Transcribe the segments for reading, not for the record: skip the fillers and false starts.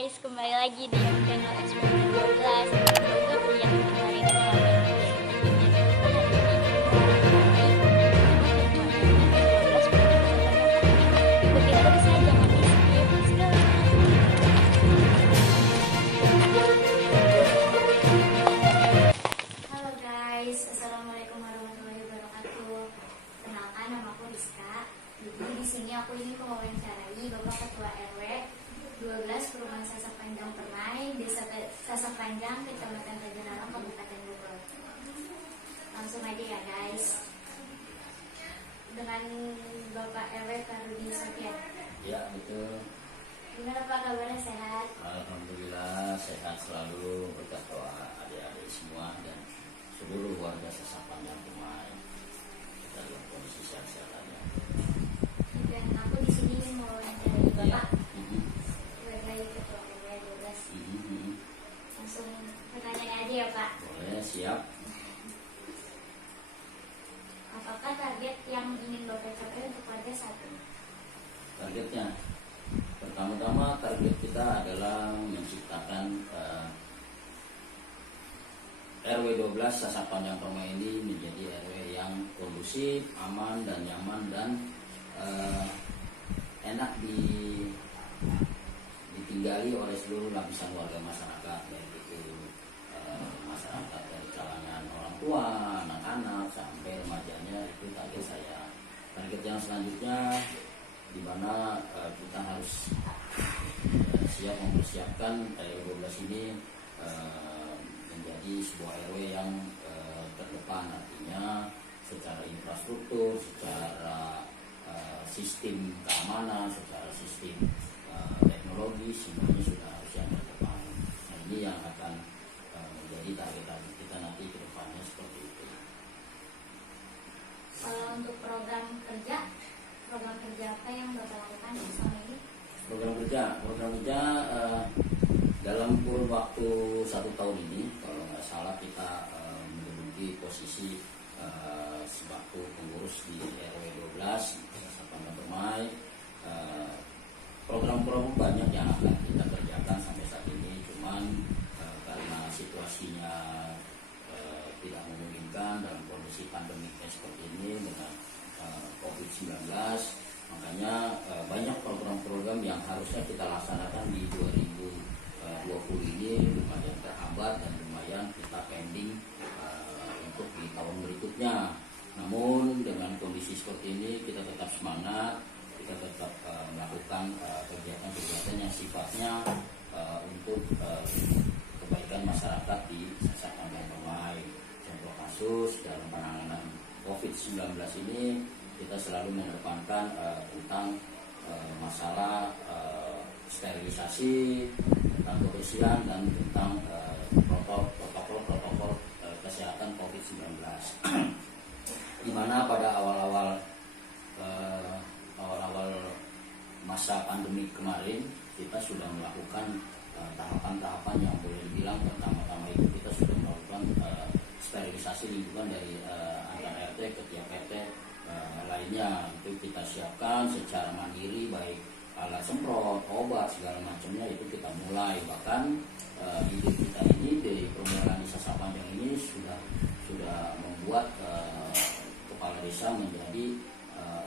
guys, kembali lagi di channel Eksperimen 12. Untuk yang kemarin kita ikutin terus ya, jangan di skip. Let's go. Halo guys, assalamualaikum warahmatullahi wabarakatuh. Kenalkan, nama aku Rizka. Jadi di sini aku ingin mewawancarai Bapak Ketua RW 12 Perumahan Sasak Panjang Permai, Desa Sasak Panjang, Kecamatan Rajanarang, Kabupaten Bogor. Langsung aja ya guys. Dengan Bapak RW Karudi Satya. Ya, betul. Gimana Pak kabarnya, sehat? Alhamdulillah sehat selalu, berkat doa adik-adik semua dan seluruh warga Sasak Panjang Permai. Kita dalam kondisi sehat-sehat aja. Dan aku di sini ingin mewawancarai Bapak sebagai Ketua RW 12. Langsung pertanyaan aja ya Pak. Boleh, siap. Apakah target yang ingin Bapak capai untuk warga saat ini? Targetnya, pertama-tama target kita adalah menciptakan RW 12 Sasak Panjang Permai ini menjadi RW yang kondusif, aman dan nyaman dan enak ditinggali oleh seluruh lapisan warga masyarakat, baik itu masyarakat dari kalangan orang tua, anak-anak sampai remajanya. Itu target saya. Target yang selanjutnya di mana kita harus siap mempersiapkan RW 12 ini menjadi sebuah RW yang terdepan, artinya secara infrastruktur, secara sistem keamanan, secara sistem teknologi, semuanya sudah harus yang terdepan. Nah, ini yang akan menjadi target kita nanti ke depannya seperti itu. Kalau untuk program kerja apa yang Bapak lakukan selama ini? Program kerja dalam kurun waktu 1 tahun ini, kalau nggak salah kita menduduki posisi sebagai pengurus di RW 12 Sasak Panjang Permai. Program-program banyak yang akan kita kerjakan sampai saat ini, cuman karena situasinya tidak memungkinkan dalam kondisi pandemi seperti ini dengan COVID-19, makanya banyak program-program yang harusnya kita laksanakan di 2020 ini lumayan terhambat dan lumayan kita pending untuk di tahun berikutnya. Namun dengan kondisi seperti ini kita tetap semangat, kita tetap melakukan kegiatan-kegiatan yang sifatnya untuk kebaikan masyarakat di Sasak Panjang Permai. Contoh kasus dalam penanganan COVID-19 ini, kita selalu mengedepankan tentang masalah sterilisasi, tentang kebersihan dan tentang protokol kesehatan COVID-19. Di mana pada awal-awal masa pandemi kemarin kita sudah melakukan tahapan-tahapan yang boleh dibilang pertama-tama itu kita sudah melakukan sterilisasi lingkungan dari antar RT ke tiap RT lainnya. Itu kita siapkan secara mandiri, baik alat semprot, obat, segala macamnya itu kita mulai. Bahkan ide kita ini dari permulaan di Sasak Panjang ini sudah membuat kepala desa menjadi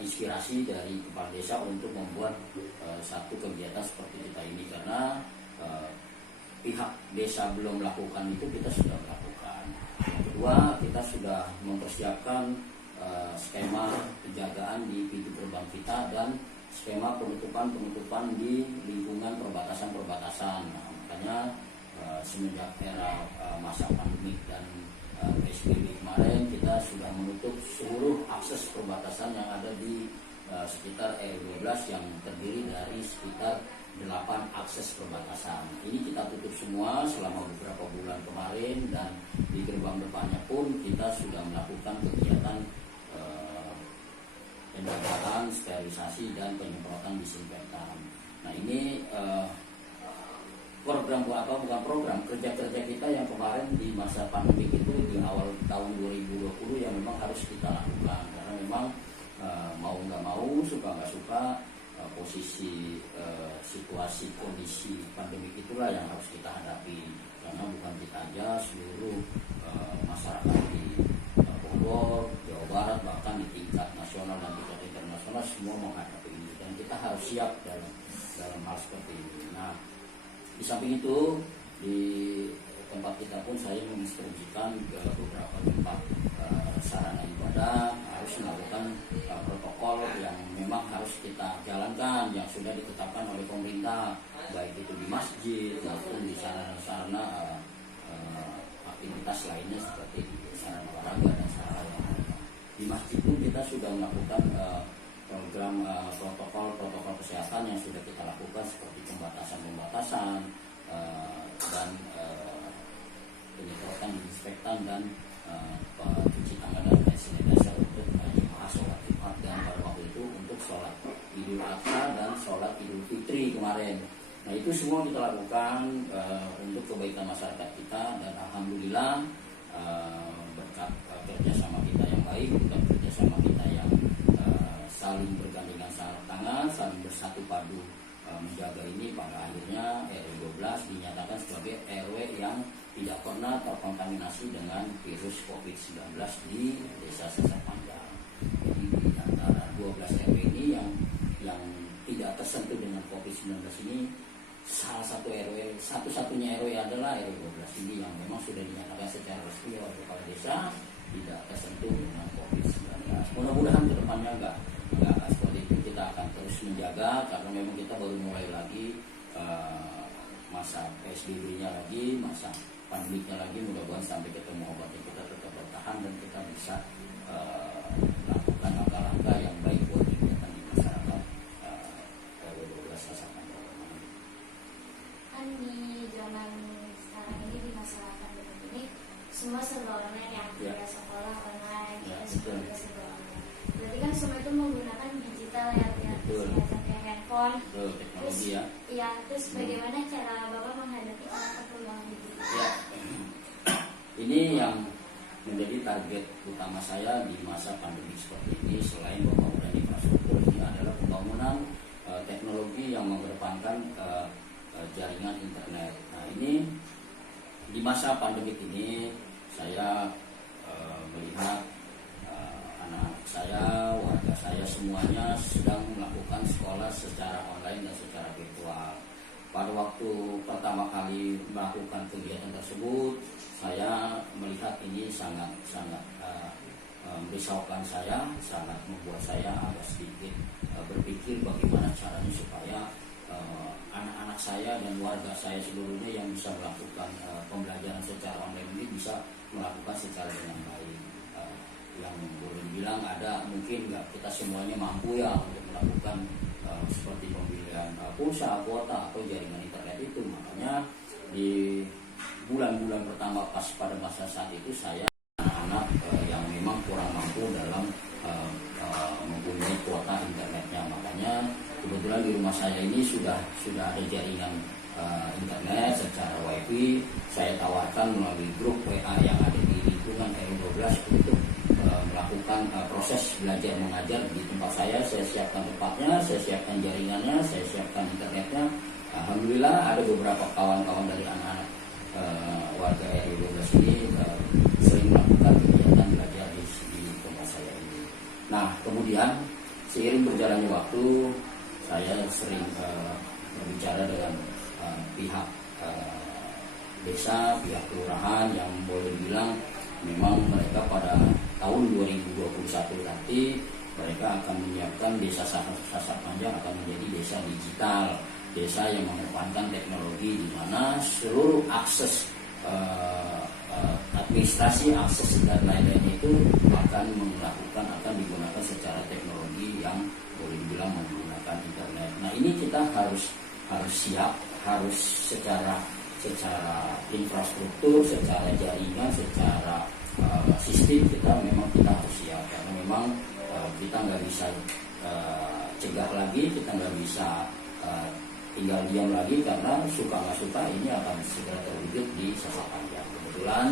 inspirasi dari kepala desa untuk membuat satu kegiatan seperti kita ini, karena pihak desa belum melakukan itu, kita sudah melakukan. Yang kedua, kita sudah mempersiapkan skema penjagaan di pintu gerbang kita dan skema penutupan di lingkungan perbatasan. Nah, makanya semenjak era masa pandemik dan PSBB kemarin, kita sudah menutup seluruh akses perbatasan yang ada di sekitar RW 12 yang terdiri dari sekitar 8 akses perbatasan. Ini kita tutup semua selama beberapa bulan kemarin, dan di gerbang depannya pun kita sudah melakukan kegiatan penjagaan, sterilisasi dan penyemprotan disinfektan. Nah, ini bukan program kerja-kerja kita yang kemarin di masa pandemi itu di awal tahun 2020 yang memang harus kita lakukan, karena memang mau nggak mau, suka nggak suka, posisi situasi kondisi pandemi itu itulah yang harus kita hadapi, karena bukan kita aja, seluruh masyarakat di Bogor, Jawa Barat, bahkan di tingkat nasional dan tingkat internasional semua menghadapi ini, dan kita harus siap dalam hal seperti ini. Nah, di samping itu di tempat kita pun saya menginstruksikan ke beberapa tempat sarana ibadah harus melakukan protokol yang memang harus kita jalankan, yang sudah ditetapkan oleh pemerintah, baik itu di masjid maupun di sarana-sarana aktivitas lainnya seperti di sarana olahraga dan sarana yang lainnya. Di masjid pun kita sudah melakukan program protokol kesehatan yang sudah kita lakukan seperti pembatasan dan penyemprotan disinfektan dan cuci tangan dan hand sanitizer untuk jemaah sholat Jumat, dan pada waktu itu untuk sholat Idul Adha dan sholat Idul Fitri kemarin. Nah, itu semua kita lakukan untuk kebaikan masyarakat kita, dan alhamdulillah berkat kerjasama kita yang baik, berkat kerjasama kita yang saling bergandengan tangan, saling bersatu padu menjaga ini, pada akhirnya RW 12 dinyatakan sebagai RW yang tidak pernah terkontaminasi dengan virus COVID-19 di Desa Sesar Panjang. Jadi di antara 12 RW ini yang tidak tersentuh dengan COVID-19 ini, salah satu RW, satu-satunya RW adalah RW 12 ini yang memang sudah dinyatakan secara resmi oleh kepala desa tidak tersentuh dengan COVID-19. Mudah-mudahan ke depannya enggak seperti itu. Kita akan terus menjaga, karena memang kita baru mulai lagi masa PSBB-nya lagi, masa pandemiknya lagi. Mudah-mudahan sampai ketemu obatnya kita tetap bertahan dan kita bisa melakukan langkah-langkah yang baik buat kegiatan di masyarakat RW 12 Sesar Panjang. Kan di zaman sekarang ini, di masyarakat pandemi ini, semua serba online ya, ya. Sekolah online, ya, sekolah juga serba online. Berarti kan semua itu menggunakan digital ya, kayak handphone. Betul, teknologi terus, ya. Iya, terus bagaimana cara Bapak menghadapi perkembangan digital? Ya, ini yang menjadi target utama saya di masa pandemi seperti ini. Selain pembangunan infrastruktur, ini adalah pembangunan teknologi yang mengedepankan jaringan internet. Nah, ini di masa pandemi ini saya melihat anak saya, warga saya semuanya sedang melakukan sekolah secara online dan secara virtual. Pada waktu pertama kali melakukan kegiatan tersebut, saya melihat ini sangat merisaukan saya, sangat membuat saya agak sedikit berpikir bagaimana caranya supaya anak-anak saya dan warga saya seluruhnya yang bisa melakukan pembelajaran secara online ini bisa melakukan secara dengan baik. Yang boleh bilang ada mungkin nggak kita semuanya mampu ya untuk melakukan seperti pembelian pulsa, kuota atau jaringan internet itu. Makanya di bulan-bulan pertama pas pada masa saat itu saya anak-anak yang memang kurang mampu dalam mempunyai kuota internetnya. Makanya kebetulan di rumah saya ini sudah ada jaringan internet secara wifi. Saya tawarkan melalui grup WA yang ada di lingkungan RW 12 untuk melakukan proses belajar mengajar di tempat saya. Saya siapkan tempatnya, saya siapkan jaringannya, saya siapkan internetnya. Alhamdulillah ada beberapa kawan-kawan dari anak-anak warga RW 12 ini sering melakukan kegiatan belajar di tempat saya ini. Nah, kemudian seiring berjalannya waktu, saya sering berbicara dengan pihak desa, pihak kelurahan yang boleh dibilang memang mereka pada tahun 2021 nanti mereka akan menyiapkan desa Sesar Panjang akan menjadi desa digital, desa yang mengedepankan teknologi di mana seluruh akses administrasi, akses dan lain-lain itu akan digunakan secara teknologi yang boleh dibilang menggunakan internet. Nah, ini kita harus siap, harus secara infrastruktur, secara jaringan, secara sistem kita harus siap, karena memang kita nggak bisa cegah lagi, kita nggak bisa tinggal diam lagi, karena suka nggak suka ini akan segera terwujud di Sesar Panjang. Kebetulan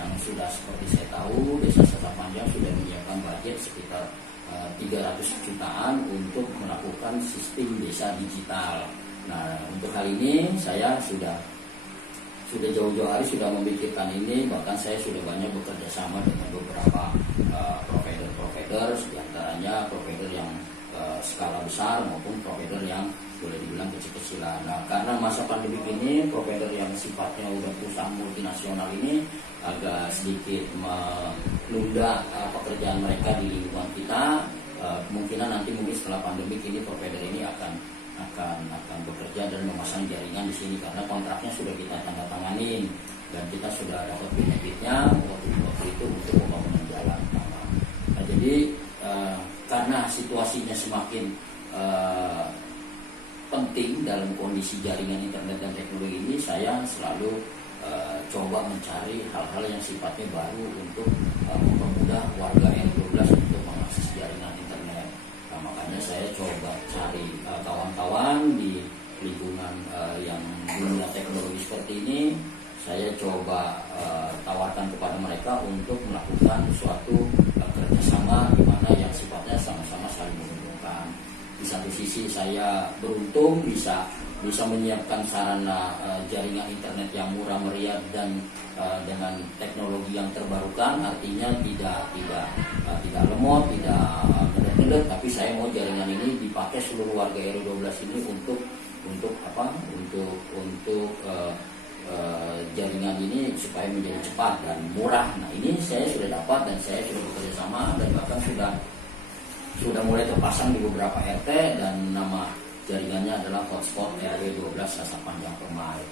yang sudah seperti saya tahu, Desa Sesar Panjang sudah menyiapkan budget sekitar 300 jutaan untuk melakukan sistem desa digital. Nah, untuk hal ini saya sudah jauh-jauh hari sudah memikirkan ini, bahkan saya sudah banyak bekerja sama dengan beberapa provider, diantaranya provider yang skala besar maupun provider yang boleh dibilang kecil-kecilan. Nah, karena masa pandemi ini provider yang sifatnya udah perusahaan multinasional ini agak sedikit menunda pekerjaan mereka di lingkungan kita. Kemungkinan nanti mungkin setelah pandemi ini provider ini akan bekerja dan memasang jaringan di sini karena kontraknya sudah kita tanda tanganin dan kita sudah dapat benefitnya waktu itu untuk pembangunan jalan. Nah, jadi karena situasinya semakin penting dalam kondisi jaringan internet dan teknologi ini, saya selalu coba mencari hal-hal yang sifatnya baru untuk mempermudah warga R12 untuk mengakses jaringan internet. Nah, makanya saya coba cari kawan-kawan di lingkungan yang dunia teknologi seperti ini. Saya coba tawarkan kepada mereka untuk melakukan suatu kerjasama di mana yang sifatnya sama-sama saling menguntungkan. Di satu sisi saya beruntung bisa menyiapkan sarana jaringan internet yang murah meriah dan dengan teknologi yang terbarukan, artinya tidak lemot, tidak ngedet, tapi saya mau jaringan ini dipakai seluruh warga RW12 ini untuk jaringan ini supaya menjadi cepat dan murah. Nah, ini saya sudah dapat dan saya sudah bekerja sama dan bahkan sudah mulai terpasang di beberapa RT dan nama jaringannya adalah hotspot RW12 Sasa Panjang Permai.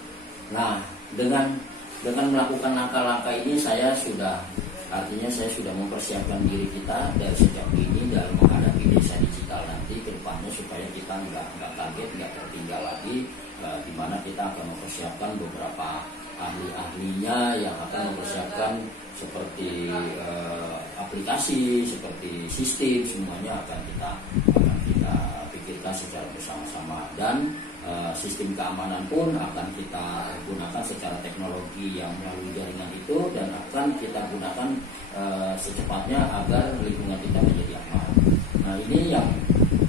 Nah, dengan melakukan langkah-langkah ini saya sudah mempersiapkan diri kita dari sejak ini dalam menghadapi desa digital nanti ke depannya supaya kita nggak kaget, nggak tertinggal lagi, di mana kita akan mempersiapkan beberapa ahli-ahlinya yang akan mempersiapkan seperti aplikasi, seperti sistem, semuanya akan kita pikirkan secara bersama-sama dan sistem keamanan pun akan kita gunakan secara teknologi yang melalui jaringan itu dan akan kita gunakan secepatnya agar lingkungan kita menjadi aman. Nah, ini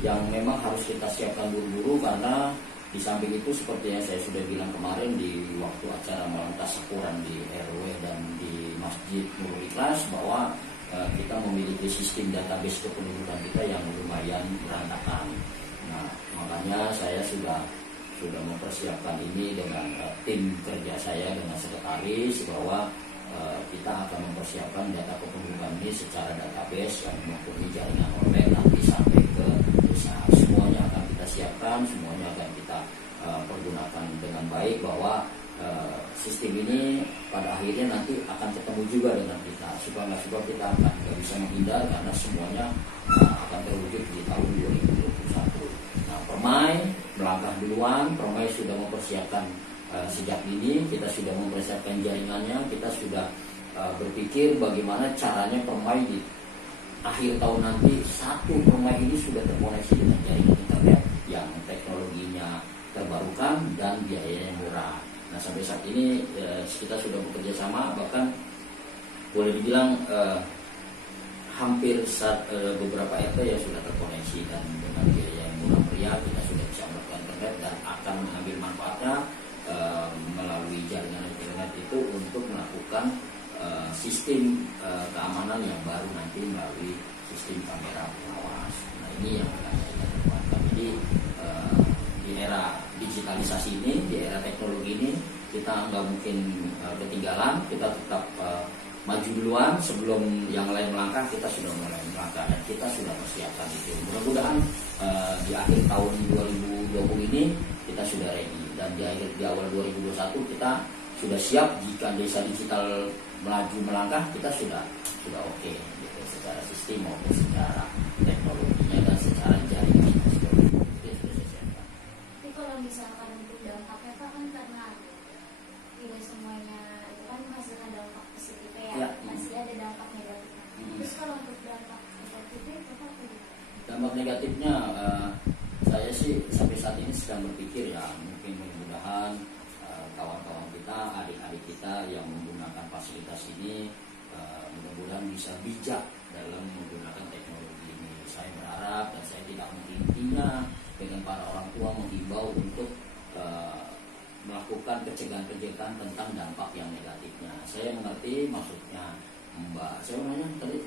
yang memang harus kita siapkan buru-buru karena di samping itu seperti yang saya sudah bilang kemarin di waktu acara malam tasyakuran di RW dan di Masjid Nurul Ikhlas bahwa kita memiliki sistem database kependudukan kita yang lumayan berantakan. Nah, makanya saya sudah mempersiapkan ini dengan tim kerja saya dengan sekretaris bahwa kita akan mempersiapkan data kependudukan ini secara database yang mempunyai jaringan online nanti sampai ke desa. Semuanya akan kita siapkan, semuanya akan kita pergunakan dengan baik bahwa sistem ini pada akhirnya nanti akan ketemu juga dengan kita. Suka nggak suka kita akan nggak bisa menghindar karena semuanya akan terwujud di tahun 2021. Nah, Permai melangkah duluan, Permai sudah mempersiapkan sejak dini, kita sudah mempersiapkan jaringannya, kita sudah berpikir bagaimana caranya Permai di akhir tahun nanti satu Permai ini sudah terkoneksi dengan jaringan internet yang teknologinya terbarukan dan biayanya murah. Nah, sampai saat ini kita sudah bekerja sama, bahkan boleh dibilang hampir beberapa RT yang sudah terkoneksi dan dengan biaya yang murah meriah kita sudah bisa melakukan internet dan akan mengambil manfaatnya melalui jaringan internet itu untuk melakukan sistem keamanan yang baru nanti melalui sistem kamera pengawas. Nah, ini yang akan kita kembangkan. Jadi di era digitalisasi ini, di era teknologi ini kita nggak mungkin ketinggalan, kita tetap maju duluan sebelum yang lain melangkah. Kita sudah mulai melangkah dan kita sudah persiapkan itu. Mudah-mudahan di akhir tahun 2020 ini kita sudah ready dan di awal 2021 kita sudah siap jika desa digital melaju melangkah, kita sudah oke gitu, secara sistem maupun secara teknologinya dan secara jaringan sudah saya siapkan. Tapi kalau misalkan untuk dampaknya Pak, kan karena tidak semuanya itu kan menghasilkan dampak positif ya, masih ada dampak negatifnya. Terus kalau untuk dampak negatifnya itu apa? Dampak negatifnya saya sih sampai saat ini sedang berpikir ya, mungkin mudah-mudahan kawan-kawan kita, adik-adik kita yang menggunakan fasilitas ini mudah-mudahan bisa bijak dalam menggunakan teknologi ini. Saya berharap dan saya tidak mengintinya dengan para orang tua menghimbau untuk pencegahan-pencegahan tentang dampak yang negatifnya. Saya mengerti maksudnya Mbak, saya nanya tadi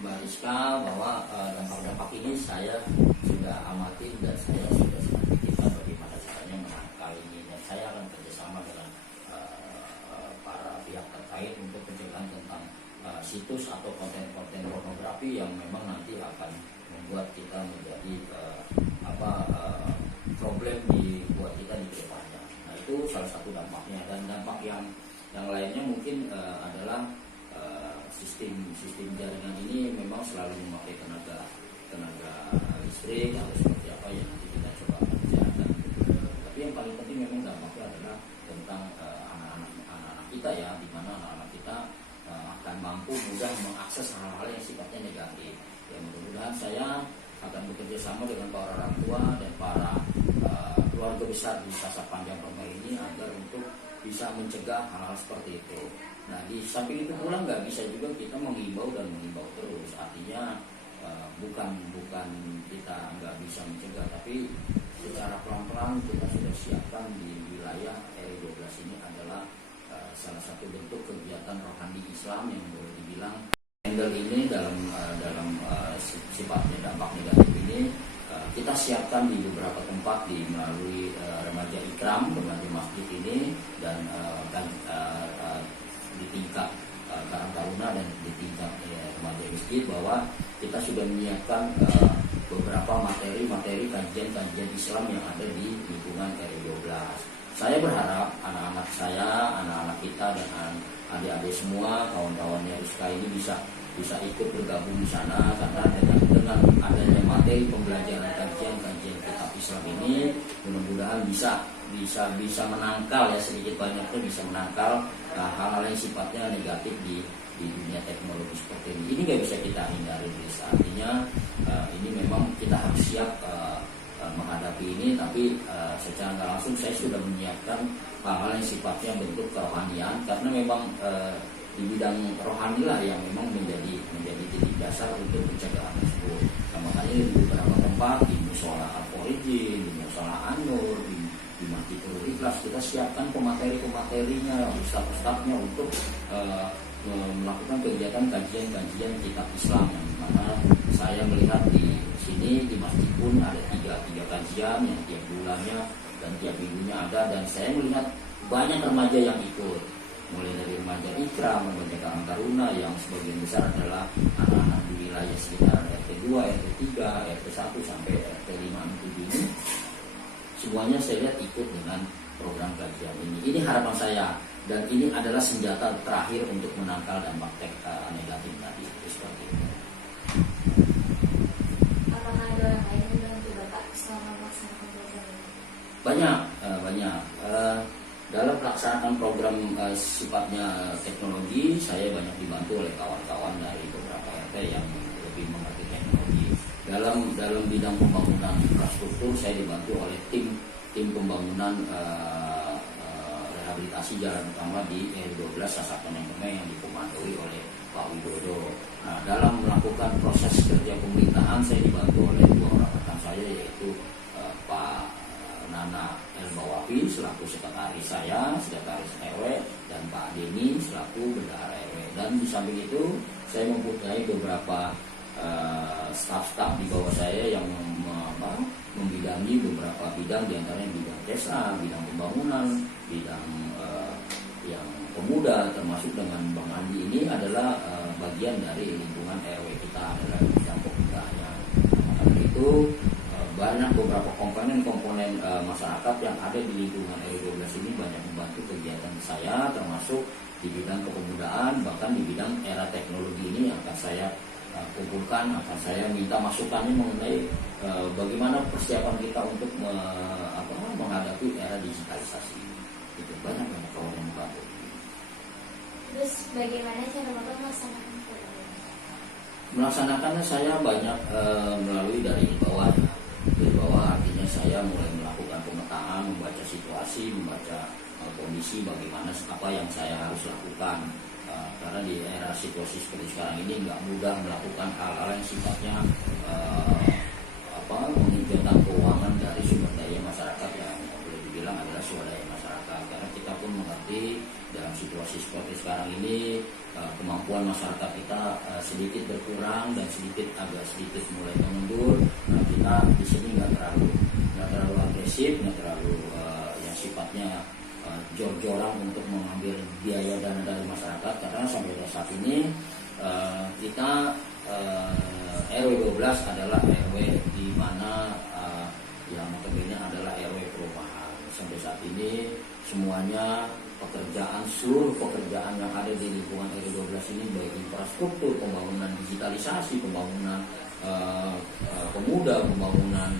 Mbak Rizka bahwa dampak-dampak ini saya sudah amati dan saya sudah pikirkan bagaimana caranya menangkal ini, dan saya akan kerjasama dengan para pihak terkait untuk pencegahan tentang situs atau konten-konten pornografi yang memang nanti akan membuat kita menjadi problem buat kita di depannya. Nah, itu salah satu dampaknya, dan dampak yang lainnya mungkin adalah sistem jaringan ini memang selalu memakai tenaga listrik atau seperti apa yang nanti kita coba kerjakan. Tapi yang paling penting memang dampaknya adalah tentang anak-anak kita ya, di mana anak-anak kita akan mampu mudah mengakses hal-hal yang sifatnya negatif. Ya, mudah-mudahan saya akan bekerja sama dengan para orang tua dan para keluarga besar di Sasa Panjang Permai ini agar untuk bisa mencegah hal-hal seperti itu. Nah, di samping itu pula nggak bisa juga kita mengimbau terus. Artinya bukan kita nggak bisa mencegah, tapi secara pelan-pelan kita sudah siapkan di wilayah RW 12 ini adalah salah satu bentuk kegiatan rohani Islam yang boleh dibilang handle ini dalam sifatnya dampak negatif ini kita siapkan di beberapa tempat melalui remaja Ikram, remaja masjid ini, dan di tingkat Karang Taruna dan di tingkat remaja masjid, bahwa kita sudah menyiapkan beberapa materi kajian Islam yang ada di lingkungan RW 12. Saya berharap anak-anak saya, anak-anak kita dan adik-adik semua, kawan-kawannya Rizka ini bisa ikut bergabung di sana, karena dengan adanya materi pembelajaran kajian kitab Islam ini mudah-mudahan bisa menangkal ya, sedikit banyaknya bisa menangkal hal-hal yang sifatnya negatif di dunia teknologi seperti ini. Ini nggak bisa kita hindari, guys. Artinya ini memang kita harus siap menghadapi ini, tapi secara nggak langsung saya sudah menyiapkan hal-hal yang sifatnya bentuk kerohanian, karena memang di bidang rohani lah yang memang menjadi titik dasar untuk pencegahan tersebut. Nah, makanya di beberapa tempat, di musola Al-Faridin, di musola An-Nur, di Masjidul Ikhlas, kita siapkan pemateri-materinya, ustaz-ustaznya untuk melakukan kegiatan kajian kitab Islam, yang dimana saya melihat di sini di masjid pun ada tiga kajian yang tiap bulannya dan tiap minggunya ada, dan saya melihat banyak remaja yang ikut, mulai dari remaja Ikram, remaja Karang Taruna yang sebagian besar adalah anak-anak di wilayah sekitar RT 2, RT 3, RT 1 sampai RT 5, 7 ini. Semuanya saya lihat ikut dengan program kajian ini. Ini harapan saya, dan ini adalah senjata terakhir untuk menangkal dampak negatif tadi. Seperti itu. Apakah ada orang lain yang membantu Bapak selama melaksanakan program ini? Banyak. Dalam pelaksanaan program sifatnya teknologi, saya banyak dibantu oleh kawan-kawan dari beberapa RT yang lebih mengerti teknologi. Dalam bidang pembangunan infrastruktur, saya dibantu oleh tim pembangunan rehabilitasi jalan utama di RW 12 Sasa Panjang Permai yang dikomandoi oleh Pak Widodo. Nah, dalam melakukan proses kerja pemerintahan, saya dibantu oleh dua orang rekan saya, yaitu Pak Nana Elbawafi selaku sekretaris saya, sekretaris RW, dan Pak Denny selaku bendahara RW. Dan di samping itu, saya mempunyai beberapa staf-staf di bawah saya yang membidangi beberapa bidang, diantaranya bidang desa, bidang pembangunan, bidang yang pemuda, termasuk dengan Bang Andi ini adalah bagian dari lingkungan RW kita, adalah bidang pemudanya. Karena itu banyak beberapa komponen masyarakat yang ada di lingkungan RW 12 ini banyak membantu kegiatan saya, termasuk di bidang kepemudaan, bahkan di bidang era teknologi ini akan saya kumpulkan, akan saya minta masukannya mengenai bagaimana persiapan kita untuk menghadapi era digitalisasi. Itu banyak kawan yang membantu. Terus bagaimana cara Bapak melaksanakan program ini? Melaksanakannya saya banyak melalui dari bawah. Dari bawah artinya saya mulai melakukan pemetaan, membaca situasi, membaca kondisi bagaimana apa yang saya harus lakukan. Karena di era situasi seperti sekarang ini nggak mudah melakukan hal-hal yang sifatnya menghijaukan keuangan dari sumber daya masyarakat yang boleh dibilang adalah sumber daya masyarakat. Karena kita pun situasi seperti sekarang ini kemampuan masyarakat kita sedikit berkurang dan agak sedikit mulai mengundur. Nah, kita di sini nggak terlalu agresif, nggak terlalu yang sifatnya jor-joran untuk mengambil biaya dana dari masyarakat, karena sampai saat ini kita RW 12 adalah RW di mana yang notabene adalah RW perumahan. Sampai saat ini semuanya seluruh pekerjaan yang ada di lingkungan RW 12 ini, baik infrastruktur, pembangunan digitalisasi, pembangunan pemuda, pembangunan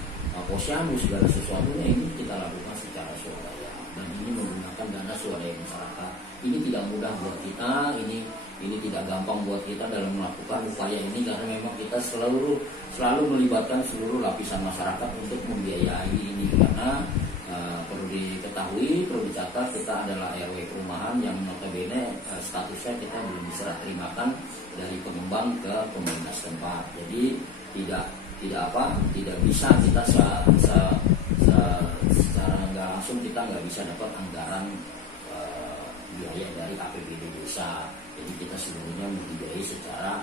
posyandu, segala sesuatunya ini kita lakukan secara swadaya, dan ini menggunakan dana swadaya masyarakat. Ini tidak mudah buat kita, ini tidak gampang buat kita dalam melakukan upaya ini, karena memang kita selalu melibatkan seluruh lapisan masyarakat untuk membiayai ini, karena perlu diketahui, perlu dicatat, kita adalah RW perumahan yang notabene statusnya kita belum diserah terimakan dari pengembang ke pemerintah setempat. Jadi tidak bisa kita secara nggak langsung kita nggak bisa dapat anggaran biaya dari APBD desa. Jadi kita seluruhnya membiayai secara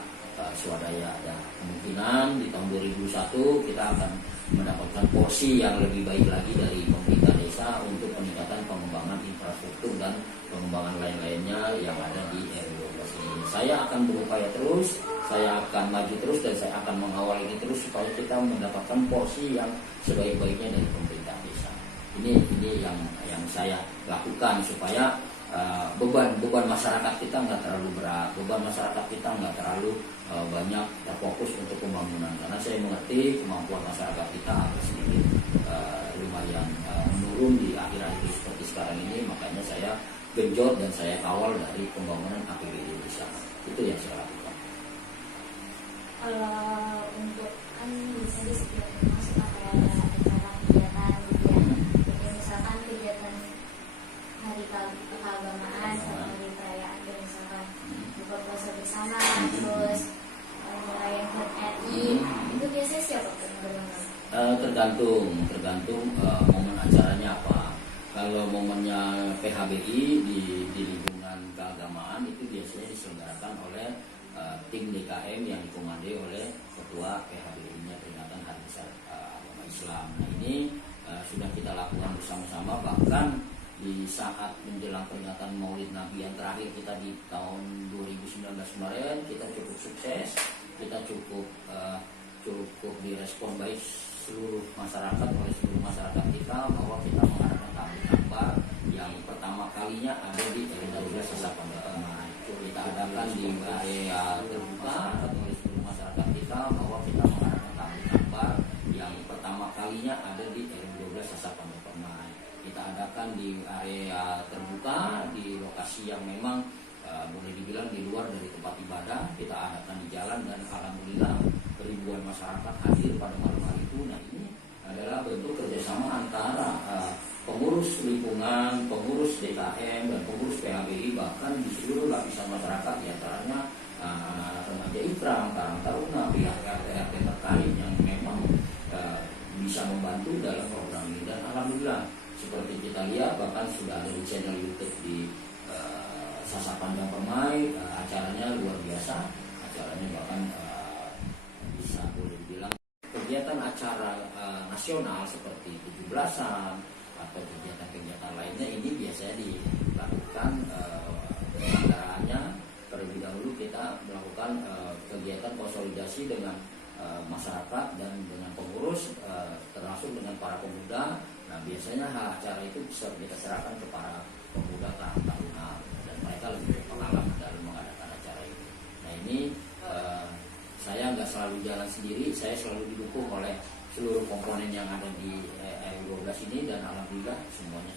swadaya. Dan kemungkinan di tahun 2021 kita akan mendapatkan porsi yang lebih baik lagi dari pemerintah desa untuk peningkatan pengembangan infrastruktur dan pengembangan lain-lainnya yang ada di RW 12 ini. Saya akan berupaya terus, saya akan maju terus, dan saya akan mengawal ini terus supaya kita mendapatkan porsi yang sebaik-baiknya dari pemerintah desa. Ini yang saya lakukan supaya beban masyarakat kita nggak terlalu berat, beban masyarakat kita nggak terlalu banyak terfokus untuk pembangunan, karena saya mengerti kemampuan masyarakat kita agak sedikit lumayan menurun di akhir-akhir seperti sekarang ini. Makanya saya genjot dan saya kawal dari pembangunan APBD desa. Itu yang saya lakukan. Kalau untuk kan bisa di setiap rumah suka kayak ada acara kegiatan gitu ya, jadi misalkan kegiatan hari keagamaan sama hari perayaan, kayak misalkan buka puasa bersama, terus ngerayain HUT RI, itu biasanya siapa yang berundang? Tergantung momen acaranya apa. Kalau momennya PHBI di lingkungan keagamaan itu biasanya diselenggarakan oleh tim DKM yang dikomandoi oleh ketua PHBI-nya, peringatan Hari Besar Agama Islam. Nah, ini sudah kita lakukan bersama-sama, bahkan di saat menjelang peringatan Maulid Nabi yang terakhir kita di tahun 2019 kemarin, kita cukup sukses, kita cukup direspon baik seluruh masyarakat kita, bahwa kita mengadakan tablik akbar yang pertama kalinya ada di RW Sesapan Permai. Kita adakan di area terbuka oleh seluruh masyarakat kita, bahwa kita mengadakan tablik akbar yang pertama kalinya ada di RW Sesapan Permai. Kita adakan di area terbuka, di lokasi yang memang boleh dibilang di luar dari tempat ibadah. Kita adakan di jalan, dan alhamdulillah ribuan masyarakat hadir pada malam hari itu. Nah, ini adalah bentuk kerjasama antara pengurus lingkungan, pengurus DKM, dan pengurus PHBI, bahkan di seluruh lapisan masyarakat, diantaranya anak-anak remaja Ikram, Karang Taruna, pihak RT terkait yang memang bisa membantu dalam program ini. Dan alhamdulillah seperti kita lihat, bahkan sudah ada di channel YouTube di Sasapan dan Permai, acaranya luar biasa, acaranya bahkan bisa boleh dibilang kegiatan acara nasional seperti 17-an atau kegiatan-kegiatan lainnya ini biasanya dilakukan penyelenggaraannya. Terlebih dahulu kita melakukan kegiatan konsolidasi dengan masyarakat dan dengan pengurus, termasuk dengan para pemuda. Nah, biasanya acara itu bisa kita serahkan kepada pemuda Karang Taruna, dan mereka lebih berpengalaman dalam mengadakan acara itu. Nah, ini saya nggak selalu jalan sendiri, saya selalu didukung oleh seluruh komponen yang ada di RW 12 ini, dan alhamdulillah semuanya